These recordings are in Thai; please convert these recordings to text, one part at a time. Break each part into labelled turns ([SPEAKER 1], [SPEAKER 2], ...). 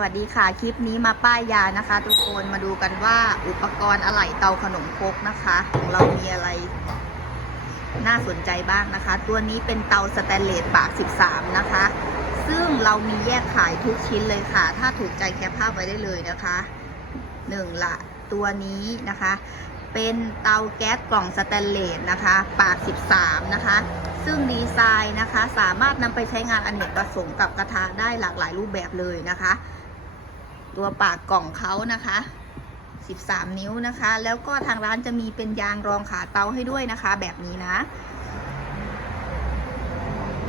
[SPEAKER 1] วัสดีค่ะ คลิปนี้มาป้ายยานะคะ ทุกคนมาดูกันว่าอุปกรณ์อะไหล่เตาขนมครกนะคะ ของเรามีอะไร น่าสนใจบ้างนะคะ ตัวนี้เป็นเตาสแตนเลสปาก 13 นะคะ ซึ่งเรามีแยกขายทุกชิ้นเลยค่ะ ถ้าถูกใจแคปภาพไว้ได้เลยนะคะหนึ่งละตัวนี้นะคะ เป็นเตาแก๊สกล่องสแตนเลสนะคะ ปาก 13 นะคะซึ่งดีไซน์นะคะสามารถนำไปใช้งานอนเนกประสงค์กับกระทะได้หลากหลายรูปแบบเลยนะคะ ตัวปากกล่องเขานะคะ 13 นิ้วนะคะ แล้วก็ทางร้านจะมีเป็นยางรองขาเตาให้ด้วยนะคะ แบบนี้นะ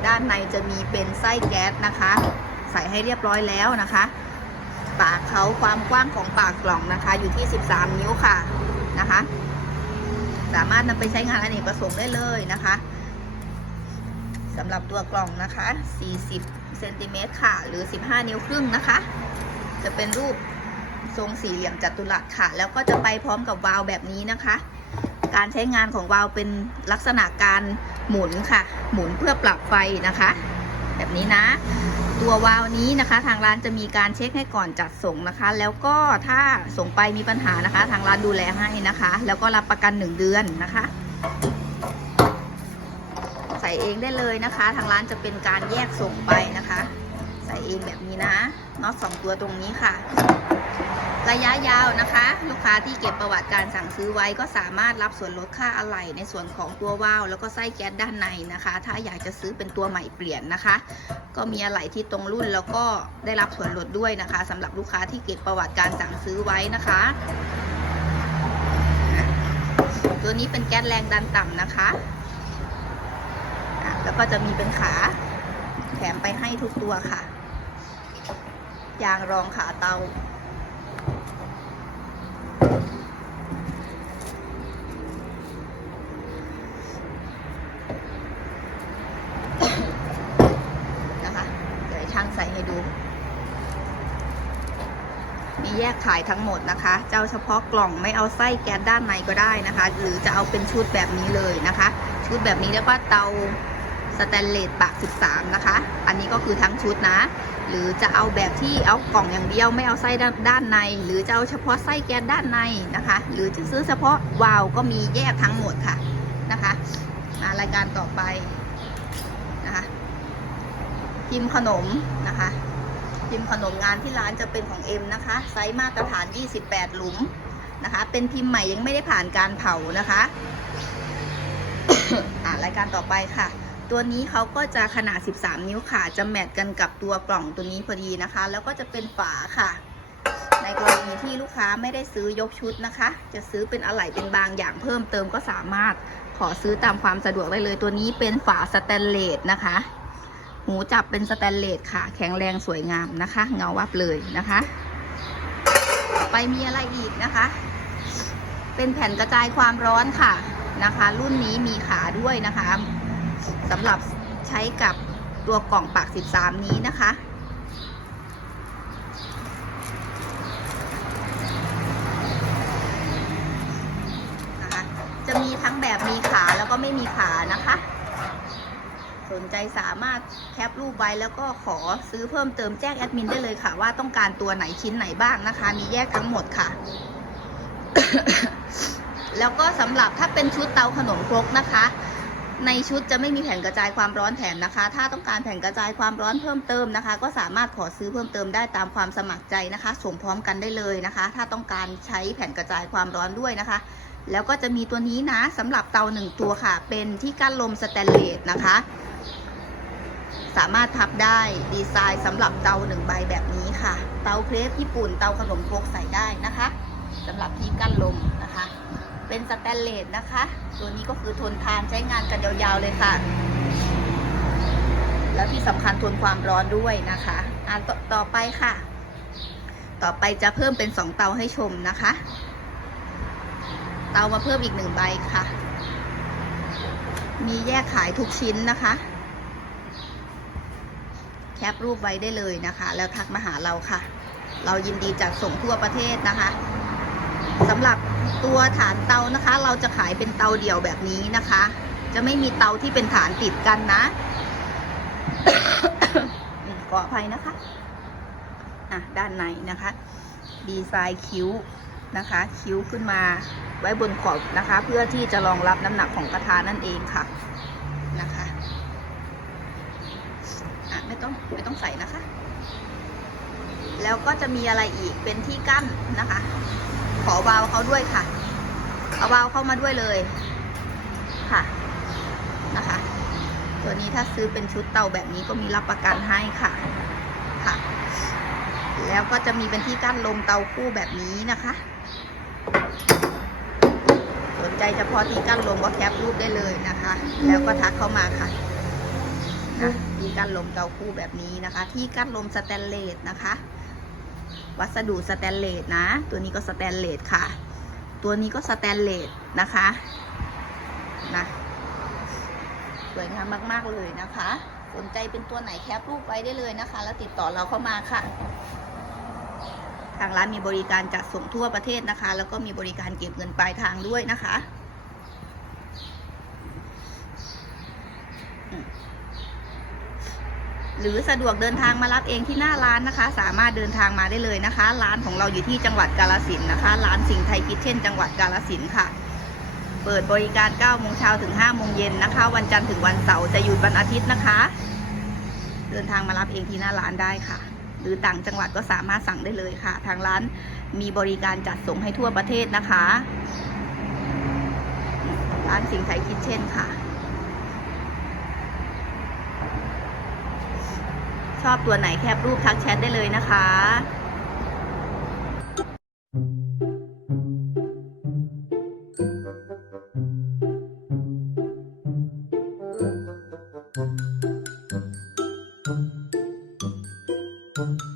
[SPEAKER 1] ด้านในจะมีเป็นไส้แก๊สนะคะ ใส่ให้เรียบร้อยแล้วนะคะ ปากเขาความกว้างของปากกล่องนะคะ อยู่ที่ 13 นิ้วค่ะนะคะ สามารถนำไปใช้งานอเนกประสงค์ได้เลยนะคะสำหรับตัวกล่องนะคะ 40 เซนติเมตรค่ะ หรือ 15 นิ้วครึ่งนะคะ จะเป็นรูปทรงสี่เหลี่ยมจัตุรัสค่ะ แล้วก็จะไปพร้อมกับวาล์วแบบนี้นะคะ การใช้งานของวาล์วเป็นลักษณะการหมุนค่ะ หมุนเพื่อปรับไฟนะคะ แบบนี้นะ ตัววาล์วนี้นะคะ ทางร้านจะมีการเช็คให้ก่อนจัดส่งนะคะ แล้วก็ถ้าส่งไปมีปัญหานะคะ ทางร้านดูแลให้นะคะ แล้วก็รับประกัน 1 เดือนนะคะใส่เองได้เลยนะคะ ทางร้านจะเป็นการแยกส่งไปนะคะ ใส่เองแบบนี้นะน็อตสองตัวตรงนี้ค่ะ ระยะยาวนะคะ ลูกค้าที่เก็บประวัติการสั่งซื้อไว้ก็สามารถรับส่วนลดค่าอะไหล่ในส่วนของตัวว่าวแล้วก็ไส้แก๊สด้านในนะคะ ถ้าอยากจะซื้อเป็นตัวใหม่เปลี่ยนนะคะ ก็มีอะไหล่ที่ตรงรุ่นแล้วก็ได้รับส่วนลดด้วยนะคะสำหรับลูกค้าที่เก็บประวัติการสั่งซื้อไว้นะคะ ตัวนี้เป็นแก๊สแรงดันต่ำนะคะอะแล้วก็จะมีเป็นขาแถมไปให้ทุกตัวค่ะ ยางรองขาเตา นะคะ เดี๋ยวช่างใส่ให้ดู มีแยกขายทั้งหมดนะคะ เจ้าเฉพาะกล่องไม่เอาไส้แก๊สด้านในก็ได้นะคะ หรือจะเอาเป็นชุดแบบนี้เลยนะคะ ชุดแบบนี้เรียกว่าเตา สแตนเลสปาก 13 นะคะ อันนี้ก็คือทั้งชุดนะ หรือจะเอาแบบที่เอากล่องอย่างเดียวไม่เอาไส้ด้านใน หรือจะเอาเฉพาะไส้แก๊สด้านในนะคะ หรือจะซื้อเฉพาะวาล์วก็มีแยกทั้งหมดค่ะนะคะมารายการต่อไปนะคะพิมพ์ขนมนะคะพิมพ์ขนมงานที่ร้านจะเป็นของเอ็มนะคะไซส์มาตรฐาน 28 หลุมนะคะ เป็นพิมพ์ใหม่ยังไม่ได้ผ่านการเผานะคะอ่ารายการต่อไปค่ะ ตัวนี้เขาก็จะขนาด 13 นิ้วค่ะ จะแมทกันกับตัวกล่องตัวนี้พอดีนะคะ แล้วก็จะเป็นฝาค่ะ ในกรณีที่ลูกค้าไม่ได้ซื้อยกชุดนะคะ จะซื้อเป็นอะไหล่เป็นบางอย่างเพิ่มเติมก็สามารถขอซื้อตามความสะดวกได้เลย ตัวนี้เป็นฝาสแตนเลสนะคะ หูจับเป็นสแตนเลสค่ะ แข็งแรงสวยงามนะคะ เงาวับเลยนะคะ ไปมีอะไรอีกนะคะ เป็นแผ่นกระจายความร้อนค่ะนะคะ รุ่นนี้มีขาด้วยนะคะ สำหรับใช้กับตัวกล่องปาก 13 นี้นะคะนะคะ จะมีทั้งแบบมีขาแล้วก็ไม่มีขานะคะ สนใจสามารถแคปรูปไว้แล้วก็ขอซื้อเพิ่มเติมแจ้งแอดมินได้เลยค่ะ ว่าต้องการตัวไหนชิ้นไหนบ้างนะคะ มีแยกทั้งหมดค่ะแล้วก็สำหรับถ้าเป็นชุดเตาขนมครกนะคะ ในชุดจะไม่มีแผ่นกระจายความร้อนแถมนะคะ ถ้าต้องการแผ่นกระจายความร้อนเพิ่มเติมนะคะ ก็สามารถขอซื้อเพิ่มเติมได้ตามความสมัครใจนะคะส่งพร้อมกันได้เลยนะคะ ถ้าต้องการใช้แผ่นกระจายความร้อนด้วยนะคะ แล้วก็จะมีตัวนี้นะสำหรับเตาหนึ่งตัวค่ะ เป็นที่กั้นลมสแตนเลสนะคะ สามารถพับได้ดีไซน์สำหรับเตาหนึ่งใบแบบนี้ค่ะ เตาเครปญี่ปุ่นเตาขนมครกใส่ได้นะคะสำหรับที่กั้นลมนะคะ เป็นสแตนเลสนะคะ ตัวนี้ก็คือทนทานใช้งานกันยาวๆเลยค่ะ แล้วที่สำคัญทนความร้อนด้วยนะคะอ่านตต่อไปค่ะ ต่อไปจะเพิ่มเป็นสองเตาให้ชมนะคะ เตามาเพิ่มอีกหนึ่งใบค่ะ มีแยกขายทุกชิ้นนะคะแคปรูปไว้ได้เลยนะคะ แล้วทักมาหาเราค่ะ เรายินดีจัดส่งทั่วประเทศนะคะ สำหรับตัวฐานเตานะคะ เราจะขายเป็นเตาเดี่ยวแบบนี้นะคะ จะไม่มีเตาที่เป็นฐานติดกันนะขออภัยนะคะ อะ ด้านในนะคะ ดีไซน์คิ้วนะคะ คิ้วขึ้นมาไว้บนขอบนะคะ เพื่อที่จะรองรับน้ำหนักของกระทานั่นเองค่ะนะคะอะ ไม่ต้องไม่ต้องใส่นะคะ แล้วก็จะมีอะไรอีกเป็นที่กั้นนะคะ ขอวาล์วเขาด้วยค่ะ เอาวาล์วเข้ามาด้วยเลยค่ะนะคะ ตัวนี้ถ้าซื้อเป็นชุดเตาแบบนี้ก็มีรับประกันให้ค่ะค่ะ แล้วก็จะมีเป็นที่กั้นลมเตาคู่แบบนี้นะคะสนใจเฉพาะที่กั้นลมก็แคปรูปได้เลยนะคะ แล้วก็ทักเข้ามาค่ะนะที่กั้นลมเตาคู่แบบนี้นะคะ ที่กั้นลมสแตนเลสนะคะ วัสดุสแตนเลสนะ ตัวนี้ก็สแตนเลสค่ะ ตัวนี้ก็สแตนเลสนะคะนะสวยงามมาก ๆ เลยนะคะ สนใจเป็นตัวไหนแคปรูปไว้ได้เลยนะคะ แล้วติดต่อเราเข้ามาค่ะ ทางร้านมีบริการจัดส่งทั่วประเทศนะคะ แล้วก็มีบริการเก็บเงินปลายทางด้วยนะคะอืม หรือสะดวกเดินทางมารับเองที่หน้าร้านนะคะ สามารถเดินทางมาได้เลยนะคะ ร้านของเราอยู่ที่จังหวัดกาลสินนะคะ ร้านสิงห์ไทยคิทเช่น จังหวัดกาลสินค่ะ เปิดบริการ9โมงเช้าถึง5โมงเย็นนะคะ วันจันทร์ถึงวันเสาร์จะหยุดวันอาทิตย์นะคะ เดินทางมารับเองที่หน้าร้านได้ค่ะ หรือต่างจังหวัดก็สามารถสั่งได้เลยค่ะ ทางร้านมีบริการจัดส่งให้ทั่วประเทศนะคะ ร้านสิงห์ไทยคิทเช่นค่ะ อบตัวไหนแคปรูปทักแชทได้เลยนะคะ
[SPEAKER 2] Thank you.